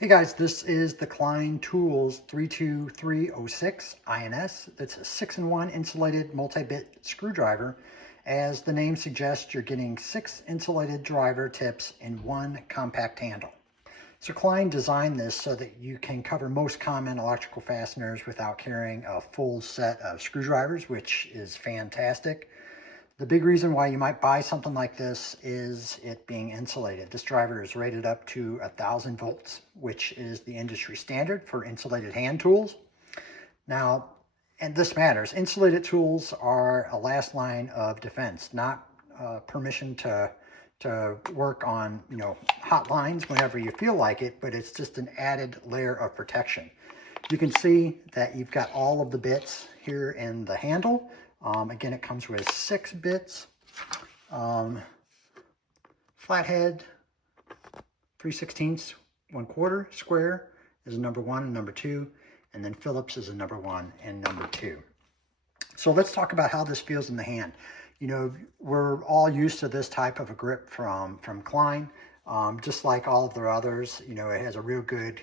Hey guys, this is the Klein Tools 32306 INS. It's a 6-in-1 insulated multi-bit screwdriver. As the name suggests, you're getting 6 insulated driver tips in one compact handle. So Klein designed this so that you can cover most common electrical fasteners without carrying a full set of screwdrivers, which is fantastic. The big reason why you might buy something like this is it being insulated. This driver is rated up to 1,000 volts, which is the industry standard for insulated hand tools. Now, and this matters, insulated tools are a last line of defense, not permission to work on, hot lines whenever you feel like it, but it's just an added layer of protection. You can see that you've got all of the bits here in the handle. Again, it comes with 6 bits, flathead, 3/16, 1/4 square is a number 1 and number 2, and then Phillips is a number 1 and number 2. So let's talk about how this feels in the hand. We're all used to this type of a grip from Klein, just like all of their others. It has a real good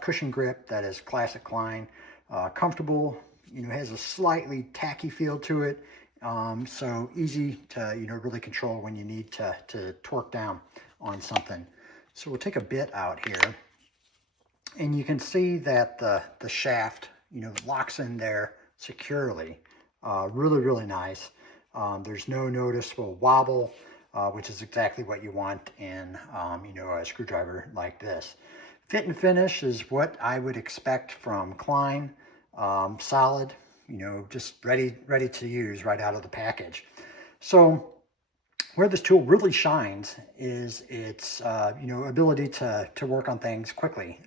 cushion grip that is classic Klein, comfortable. Has a slightly tacky feel to it, so easy to really control when you need to torque down on something. So we'll take a bit out here, and you can see that the shaft locks in there securely. Really nice. There's no noticeable wobble, which is exactly what you want in a screwdriver like this. Fit and finish is what I would expect from Klein. Solid, just ready to use right out of the package. So where this tool really shines is its ability to work on things quickly.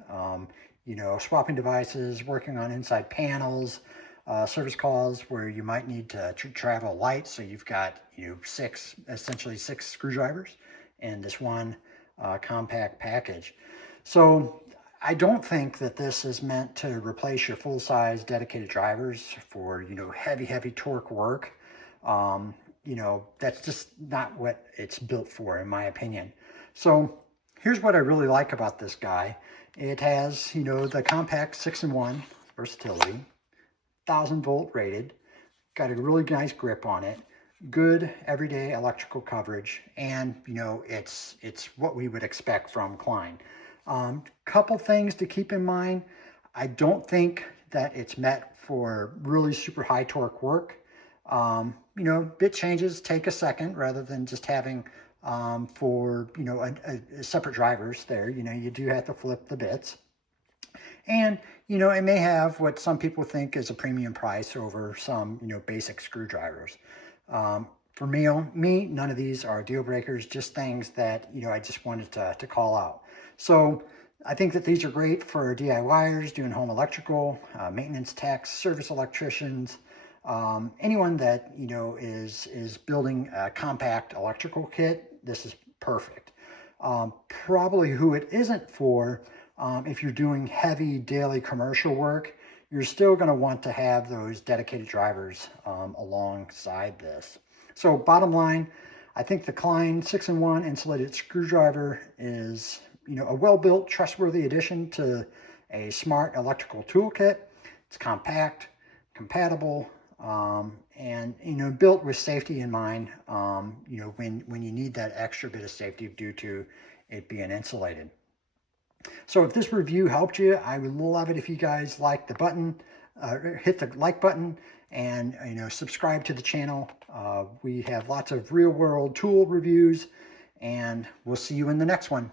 Swapping devices, working on inside panels, service calls where you might need to travel light. So you've got essentially six screwdrivers in this one compact package. So I don't think that this is meant to replace your full-size dedicated drivers for, heavy torque work. That's just not what it's built for, in my opinion. So here's what I really like about this guy. It has, the compact 6-in-1 versatility, 1,000 volt rated, got a really nice grip on it, good everyday electrical coverage, and, it's what we would expect from Klein. Couple things to keep in mind. I don't think that it's meant for really super high torque work. Bit changes take a second rather than just having for separate drivers there. You do have to flip the bits, and it may have what some people think is a premium price over some basic screwdrivers. For me, none of these are deal breakers, just things that I just wanted to call out. So I think that these are great for DIYers doing home electrical, maintenance techs, service electricians, anyone that is building a compact electrical kit. This is perfect. Probably who it isn't for, if you're doing heavy daily commercial work, you're still going to want to have those dedicated drivers alongside this. So bottom line, I think the Klein 6-in-1 insulated screwdriver is a well-built, trustworthy addition to a smart electrical toolkit. It's compact, compatible, and built with safety in mind. When you need that extra bit of safety due to it being insulated. So if this review helped you, I would love it if you guys like the button, hit the like button, and subscribe to the channel. We have lots of real-world tool reviews, and we'll see you in the next one.